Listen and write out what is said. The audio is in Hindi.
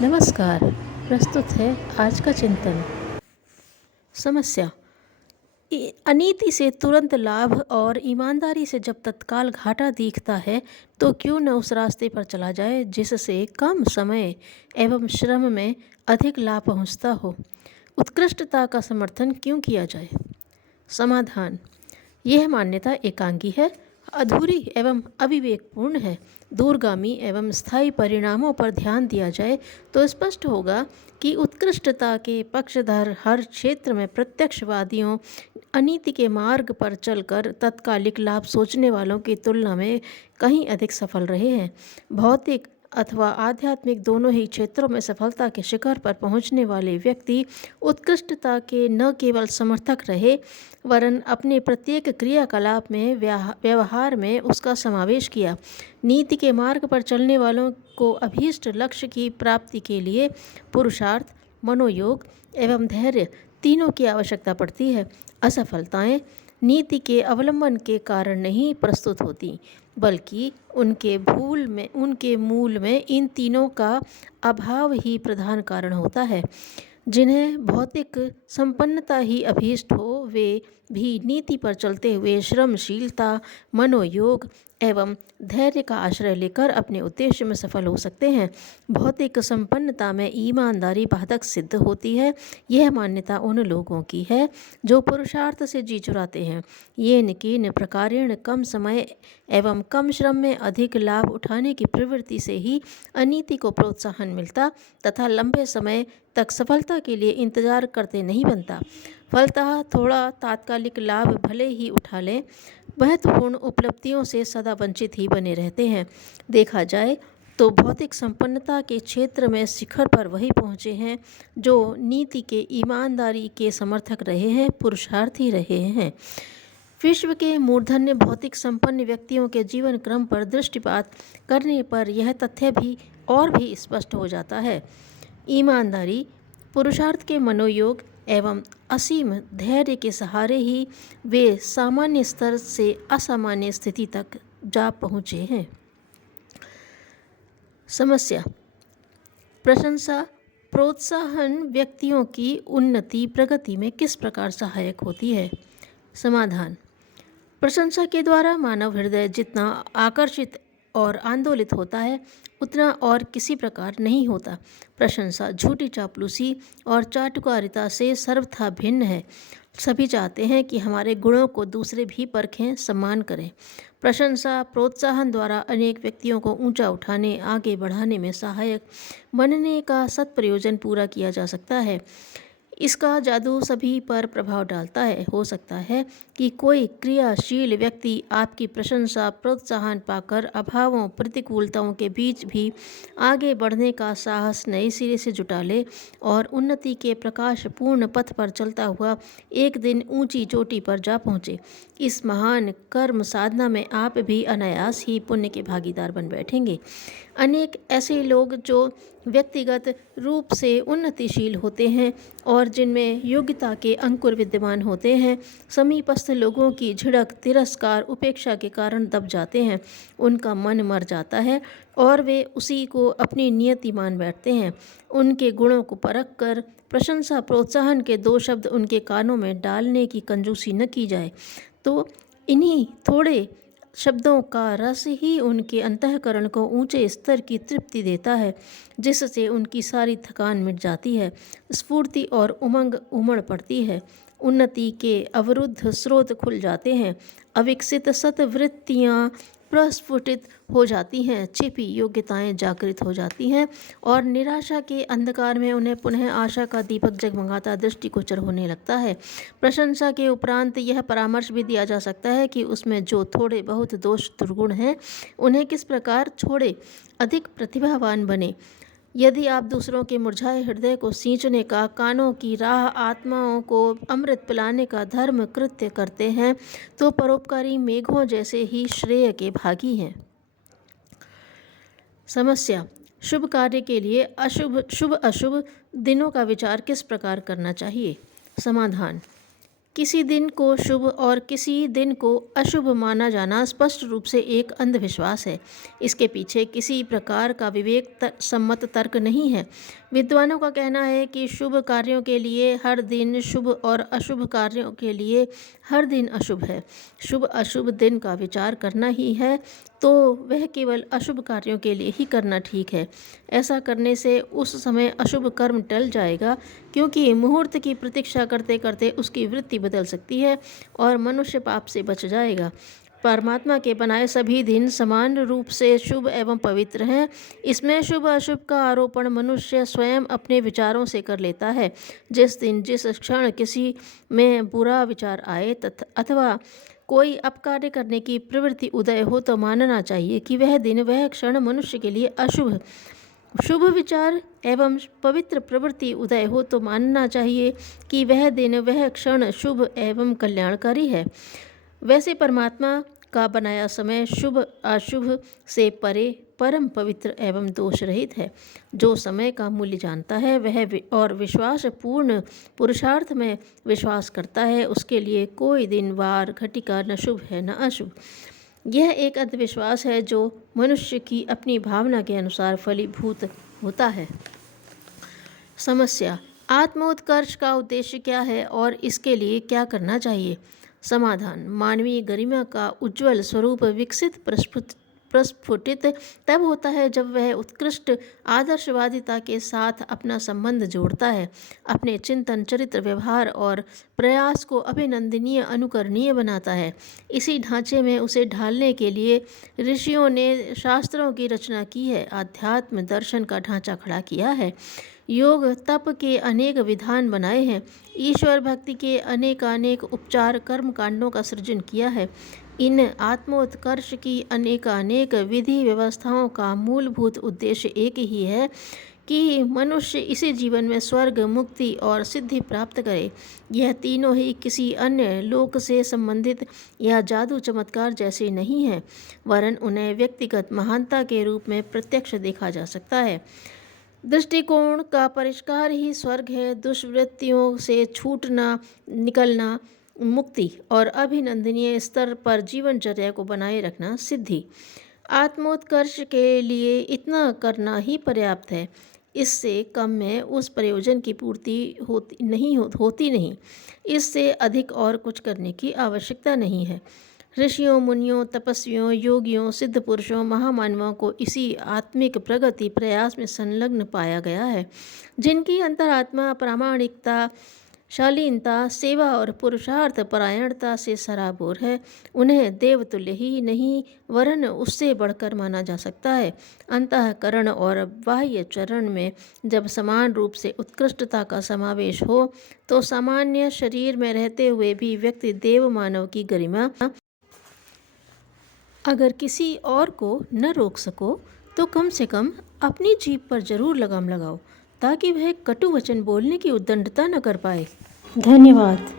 नमस्कार। प्रस्तुत है आज का चिंतन। समस्या। अनीति से तुरंत लाभ और ईमानदारी से जब तत्काल घाटा दिखता है तो क्यों न उस रास्ते पर चला जाए जिससे कम समय एवं श्रम में अधिक लाभ पहुंचता हो। उत्कृष्टता का समर्थन क्यों किया जाए। समाधान। यह मान्यता एकांगी है, अधूरी एवं अविवेकपूर्ण है। दूरगामी एवं स्थायी परिणामों पर ध्यान दिया जाए तो स्पष्ट होगा कि उत्कृष्टता के पक्षधर हर क्षेत्र में प्रत्यक्षवादियों अनीति के मार्ग पर चलकर तत्कालिक लाभ सोचने वालों की तुलना में कहीं अधिक सफल रहे हैं। भौतिक अथवा आध्यात्मिक दोनों ही क्षेत्रों में सफलता के शिखर पर पहुंचने वाले व्यक्ति उत्कृष्टता के न केवल समर्थक रहे वरन अपने प्रत्येक क्रियाकलाप में व्यवहार में उसका समावेश किया। नीति के मार्ग पर चलने वालों को अभीष्ट लक्ष्य की प्राप्ति के लिए पुरुषार्थ, मनोयोग एवं धैर्य तीनों की आवश्यकता पड़ती है। असफलताएं नीति के अवलंबन के कारण नहीं प्रस्तुत होती बल्कि उनके मूल में इन तीनों का अभाव ही प्रधान कारण होता है। जिन्हें भौतिक संपन्नता ही अभीष्ट हो वे भी नीति पर चलते हुए श्रमशीलता, मनोयोग एवं धैर्य का आश्रय लेकर अपने उद्देश्य में सफल हो सकते हैं। भौतिक संपन्नता में ईमानदारी बाधक सिद्ध होती है। यह मान्यता उन लोगों की है जो पुरुषार्थ से जी चुराते हैं। येन केन प्रकारेण कम समय एवं कम श्रम में अधिक लाभ उठाने की प्रवृत्ति से ही अनीति को प्रोत्साहन मिलता तथा लंबे समय तक सफलता के लिए इंतजार करते नहीं बनता। फलतः थोड़ा तात्कालिक लाभ भले ही उठा लें, महत्वपूर्ण उपलब्धियों से सदा वंचित ही बने रहते हैं। देखा जाए तो भौतिक संपन्नता के क्षेत्र में शिखर पर वही पहुँचे हैं जो नीति के ईमानदारी के समर्थक रहे हैं, पुरुषार्थी रहे हैं। विश्व के मूर्धन्य भौतिक संपन्न व्यक्तियों के जीवन क्रम पर दृष्टिपात करने पर यह तथ्य भी और भी स्पष्ट हो जाता है। ईमानदारी, पुरुषार्थ के मनोयोग एवं असीम धैर्य के सहारे ही वे सामान्य स्तर से असामान्य स्थिति तक जा पहुँचे हैं। समस्या। प्रशंसा, प्रोत्साहन व्यक्तियों की उन्नति प्रगति में किस प्रकार सहायक होती है। समाधान। प्रशंसा के द्वारा मानव हृदय जितना आकर्षित और आंदोलित होता है उतना और किसी प्रकार नहीं होता। प्रशंसा झूठी चापलूसी और चाटुकारिता से सर्वथा भिन्न है। सभी चाहते हैं कि हमारे गुणों को दूसरे भी परखें, सम्मान करें। प्रशंसा प्रोत्साहन द्वारा अनेक व्यक्तियों को ऊंचा उठाने, आगे बढ़ाने में सहायक बनने का सत्प्रयोजन पूरा किया जा सकता है। इसका जादू सभी पर प्रभाव डालता है। हो सकता है कि कोई क्रियाशील व्यक्ति आपकी प्रशंसा प्रोत्साहन पाकर अभावों प्रतिकूलताओं के बीच भी आगे बढ़ने का साहस नए सिरे से जुटा ले और उन्नति के प्रकाशपूर्ण पथ पर चलता हुआ एक दिन ऊंची चोटी पर जा पहुँचे। इस महान कर्म साधना में आप भी अनायास ही पुण्य के भागीदार बन बैठेंगे। अनेक ऐसे लोग जो व्यक्तिगत रूप से उन्नतिशील होते हैं और जिनमें योग्यता के अंकुर विद्यमान होते हैं, समीपस्थ लोगों की झिड़क, तिरस्कार, उपेक्षा के कारण दब जाते हैं। उनका मन मर जाता है और वे उसी को अपनी नियति मान बैठते हैं। उनके गुणों को परख कर प्रशंसा प्रोत्साहन के दो शब्द उनके कानों में डालने की कंजूसी न की जाए तो इन्हीं थोड़े शब्दों का रस ही उनके अंतःकरण को ऊंचे स्तर की तृप्ति देता है जिससे उनकी सारी थकान मिट जाती है, स्फूर्ति और उमंग उमड़ पड़ती है। उन्नति के अवरुद्ध स्रोत खुल जाते हैं, अविकसित सतवृत्तियाँ प्रस्फुटित हो जाती हैं, छिपी योग्यताएं जागृत हो जाती हैं और निराशा के अंधकार में उन्हें पुनः आशा का दीपक जगमगाता दृष्टिगोचर होने लगता है। प्रशंसा के उपरांत यह परामर्श भी दिया जा सकता है कि उसमें जो थोड़े बहुत दोष दुर्गुण हैं उन्हें किस प्रकार छोड़े, अधिक प्रतिभावान बने। यदि आप दूसरों के मुरझाए हृदय को सींचने का, कानों की राह आत्माओं को अमृत पिलाने का धर्म कृत्य करते हैं तो परोपकारी मेघों जैसे ही श्रेय के भागी हैं। समस्या। शुभ कार्य के लिए शुभ अशुभ दिनों का विचार किस प्रकार करना चाहिए। समाधान। किसी दिन को शुभ और किसी दिन को अशुभ माना जाना स्पष्ट रूप से एक अंधविश्वास है। इसके पीछे किसी प्रकार का विवेक सम्मत तर्क नहीं है। विद्वानों का कहना है कि शुभ कार्यों के लिए हर दिन शुभ और अशुभ कार्यों के लिए हर दिन अशुभ है। शुभ अशुभ दिन का विचार करना ही है तो वह केवल अशुभ कार्यों के लिए ही करना ठीक है। ऐसा करने से उस समय अशुभ कर्म टल जाएगा, क्योंकि मुहूर्त की प्रतीक्षा करते करते उसकी वृत्ति बदल सकती है और मनुष्य पाप से बच जाएगा। परमात्मा के बनाए सभी दिन समान रूप से शुभ एवं पवित्र हैं। इसमें शुभ अशुभ का आरोपण मनुष्य स्वयं अपने विचारों से कर लेता है। जिस दिन जिस क्षण किसी में बुरा विचार आए अथवा कोई अपकार्य करने की प्रवृत्ति उदय हो तो मानना चाहिए कि वह दिन वह क्षण मनुष्य के लिए अशुभ। शुभ विचार एवं पवित्र प्रवृत्ति उदय हो तो मानना चाहिए कि वह दिन वह क्षण शुभ एवं कल्याणकारी है। वैसे परमात्मा का बनाया समय शुभ अशुभ से परे परम पवित्र एवं दोष रहित है। जो समय का मूल्य जानता है वह और विश्वास पूर्ण पुरुषार्थ में विश्वास करता है, उसके लिए कोई दिन वार घटिका न शुभ है न अशुभ। यह एक अंधविश्वास है जो मनुष्य की अपनी भावना के अनुसार फलीभूत होता है। समस्या: आत्मोत्कर्ष का उद्देश्य क्या है और इसके लिए क्या करना चाहिए? समाधान: मानवीय गरिमा का उज्ज्वल स्वरूप विकसित प्रस्फुटित तब होता है जब वह उत्कृष्ट आदर्शवादिता के साथ अपना संबंध जोड़ता है, अपने चिंतन चरित्र व्यवहार और प्रयास को अभिनंदनीय अनुकरणीय बनाता है। इसी ढांचे में उसे ढालने के लिए ऋषियों ने शास्त्रों की रचना की है, आध्यात्म दर्शन का ढांचा खड़ा किया है, योग तप के अनेक विधान बनाए हैं, ईश्वर भक्ति के अनेकानेक उपचार कर्म कांडों का सृजन किया है। इन आत्मोत्कर्ष की अनेकानेक विधि व्यवस्थाओं का मूलभूत उद्देश्य एक ही है कि मनुष्य इसी जीवन में स्वर्ग मुक्ति और सिद्धि प्राप्त करे। यह तीनों ही किसी अन्य लोक से संबंधित या जादू चमत्कार जैसे नहीं है, वरन उन्हें व्यक्तिगत महानता के रूप में प्रत्यक्ष देखा जा सकता है। दृष्टिकोण का परिष्कार ही स्वर्ग है, दुष्वृत्तियों से छूटना निकलना मुक्ति और अभिनंदनीय स्तर पर जीवनचर्या को बनाए रखना सिद्धि। आत्मोत्कर्ष के लिए इतना करना ही पर्याप्त है, इससे कम में उस प्रयोजन की पूर्ति होती नहीं। इससे अधिक और कुछ करने की आवश्यकता नहीं है। ऋषियों मुनियों तपस्वियों योगियों सिद्ध पुरुषों महामानवों को इसी आत्मिक प्रगति प्रयास में संलग्न पाया गया है, जिनकी अंतरात्मा प्रामाणिकता शालीनता सेवा और पुरुषार्थ परायणता से सराबोर है। उन्हें देवतुल्य ही नहीं वरन उससे बढ़कर माना जा सकता है। अंतःकरण और बाह्य चरण में जब समान रूप से उत्कृष्टता का समावेश हो तो सामान्य शरीर में रहते हुए भी व्यक्ति देव मानव की गरिमा। अगर किसी और को न रोक सको तो कम से कम अपनी जीभ पर जरूर लगाम लगाओ, ताकि वह कटु वचन बोलने की उद्दंडता न कर पाए। धन्यवाद।